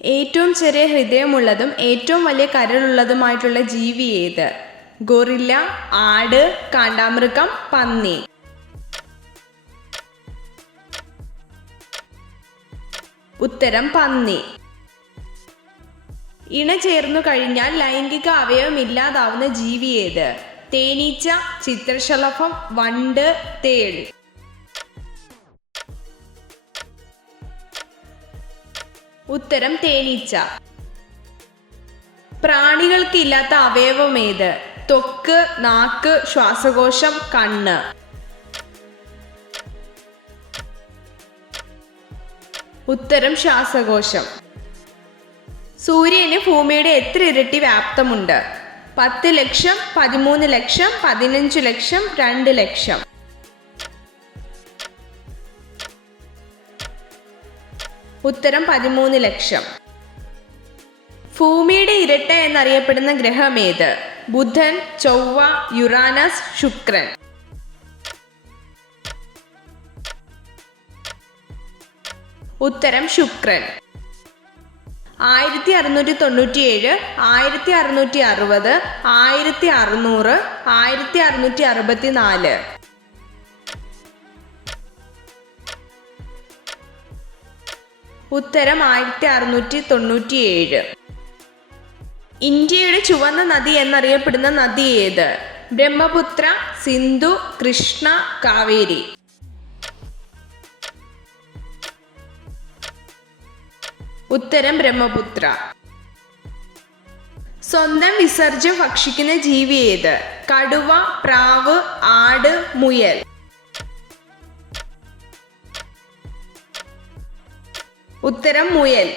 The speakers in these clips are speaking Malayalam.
ഏറ്റവും ചെറിയ ഹൃദയമുള്ളതും ഏറ്റവും വലിയ കരളുള്ളതുമായിട്ടുള്ള ജീവി ഏത്? ഗൊറില്ല, ആട്, കാണ്ടാമൃഗം, പന്നി. ഉത്തരം പന്നി. ഇണ ചേർന്നു കഴിഞ്ഞാൽ ലൈംഗിക അവയവം ഇല്ലാതാവുന്ന ജീവി ഏത്? തേനീച്ച, ചിത്രശലഭം, വണ്ട്, തേൾ. ഉത്തരം തേനീച്ച. പ്രാണികൾക്ക് ഇല്ലാത്ത അവയവം ഏത്? ത്വക്ക്, നാക്ക്, ശ്വാസകോശം, കണ്ണ്. ഉത്തരം ശ്വാസകോശം. സൂര്യന് ഭൂമിയുടെ എത്ര ഇരട്ടി വ്യാപ്തമുണ്ട്? 10 ലക്ഷം, 13 ലക്ഷം, 15 ലക്ഷം, 2 ലക്ഷം. ഉത്തരം 13 ലക്ഷം. ഭൂമിയുടെ ഇരട്ട എന്നറിയപ്പെടുന്ന ഗ്രഹം ഏത്? ബുധൻ, ചൊവ്വ, യുറാനസ്, ശുക്രൻ. ഉത്തരം ശുക്രൻ. 1697, 1660, 1600, 1664. ഉത്തരം 1697. ഇന്ത്യയുടെ ചുവന്ന നദി എന്നറിയപ്പെടുന്ന നദി ഏത്? ബ്രഹ്മപുത്ര, സിന്ധു, കൃഷ്ണ, കാവേരി. ഉത്തരം ബ്രഹ്മപുത്ര. സ്വന്തം വിസർജ്യം ഭക്ഷിക്കുന്ന ജീവി ഏത്? കടുവ, പ്രാവ്, ആട്, മുയൽ. ഉത്തരം മുയൽ.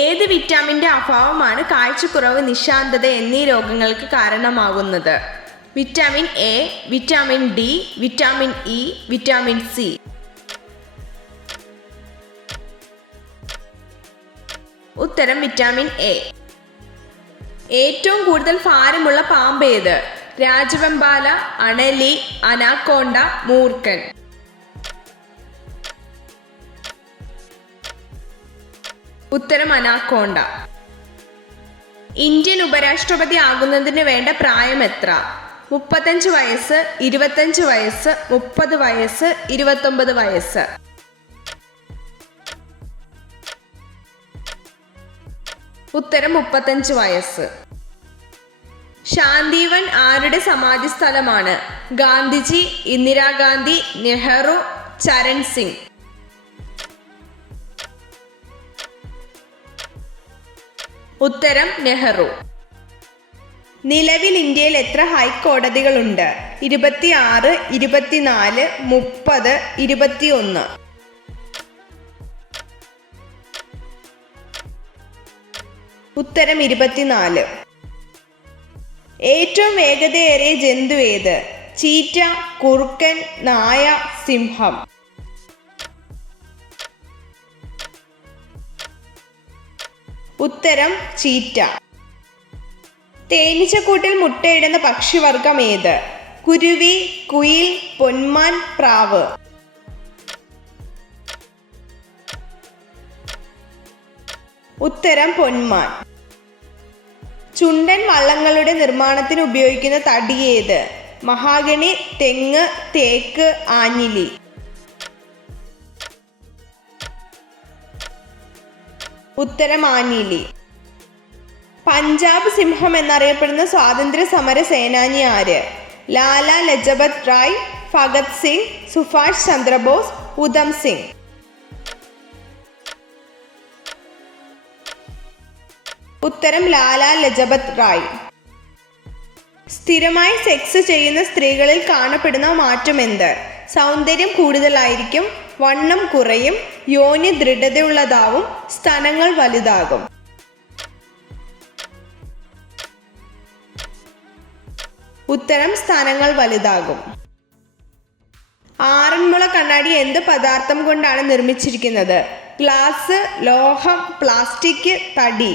ഏത് വിറ്റാമിൻ്റെ അഭാവമാണ് കാഴ്ചക്കുറവ്, നിശാന്തത എന്നീ രോഗങ്ങൾക്ക് കാരണമാകുന്നത്? Vitamin A, vitamin D, vitamin E, vitamin C. ഉത്തരം വിറ്റാമിൻ എ. ഏറ്റവും കൂടുതൽ ഭാരമുള്ള പാമ്പ് ഏത്? രാജവെമ്പാല, അണലി, അനാക്കോണ്ട, മൂർഖൻ. ഉത്തരം അനാക്കോണ്ട. ഇന്ത്യൻ ഉപരാഷ്ട്രപതി ആകുന്നതിന് വേണ്ട പ്രായം എത്ര? 35 വയസ്സ്, 25 വയസ്സ്, 30 വയസ്സ്, 29 വയസ്സ്. ഉത്തരം 35 വയസ്സ്. ശാന്തിവൻ ആരുടെ സമാധി സ്ഥലമാണ്? ഗാന്ധിജി, ഇന്ദിരാഗാന്ധി, നെഹ്റു, ചരൺ സിംഗ്. ഉത്തരം നെഹ്റു. നിലവിൽ ഇന്ത്യയിൽ എത്ര ഹൈക്കോടതികളുണ്ട്? 26, 24, 30, 21. ഉത്തരം 24. ഏറ്റവും വേഗതയേറിയ ജന്തു ഏത്? ചീറ്റ, കുറുക്കൻ, നായ, സിംഹം. ഉത്തരം ചീറ്റ. തേനീച്ചക്കൂട്ടിൽ മുട്ടയിടുന്ന പക്ഷിവർഗം ഏത്? കുരുവി, കുയിൽ, പൊന്മാൻ, പ്രാവ്. ഉത്തരം പൊന്മാൻ. ചുണ്ടൻ വള്ളങ്ങളുടെ നിർമ്മാണത്തിന് ഉപയോഗിക്കുന്ന തടി ഏത്? മഹാഗണി, തെങ്ങ്, തേക്ക്, ആഞ്ഞിലി. ഉത്തരം ആഞ്ഞിലി. പഞ്ചാബ് സിംഹം എന്നറിയപ്പെടുന്ന സ്വാതന്ത്ര്യ സമര സേനാനി ആര്? ലാല ലജപത് റായ്, ഭഗത് സിംഗ്, സുഭാഷ് ചന്ദ്രബോസ്, ഉധം സിംഗ്. ഉത്തരം ലാല ലജപത് റായ്. സ്ഥിരമായി സെക്സ് ചെയ്യുന്ന സ്ത്രീകളിൽ കാണപ്പെടുന്ന മാറ്റം എന്ത്? സൗന്ദര്യം കൂടുതലായിരിക്കും, വണ്ണം കുറയും, യോനി ദൃഢതയുള്ളതാവും, സ്തനങ്ങൾ വലുതാകും. ഉത്തരം സ്തനങ്ങൾ വലുതാകും. ആറന്മുള കണ്ണാടി എന്ത് പദാർത്ഥം കൊണ്ടാണ് നിർമ്മിച്ചിരിക്കുന്നത്? ഗ്ലാസ്, ലോഹം, പ്ലാസ്റ്റിക്, തടി.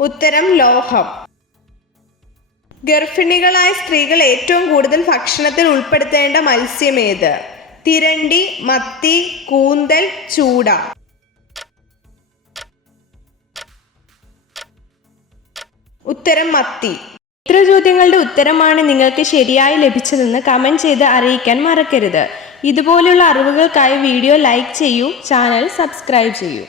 ഉത്തരം ലോഹം. ഗർഭിണികളായ സ്ത്രീകൾ ഏറ്റവും കൂടുതൽ ഭക്ഷണത്തിൽ ഉൾപ്പെടുത്തേണ്ട മത്സ്യം ഏത്? തിരണ്ടി, മത്തി, കൂന്തൽ, ചൂട. ഉത്തരം മത്തി. ഇത്ര ചോദ്യങ്ങളുടെ ഉത്തരമാണ് നിങ്ങൾക്ക് ശരിയായി ലഭിച്ചതെന്ന് കമൻറ്റ് ചെയ്ത് അറിയിക്കാൻ മറക്കരുത്. ഇതുപോലുള്ള അറിവുകൾക്കായി വീഡിയോ ലൈക്ക് ചെയ്യൂ, ചാനൽ സബ്സ്ക്രൈബ് ചെയ്യൂ.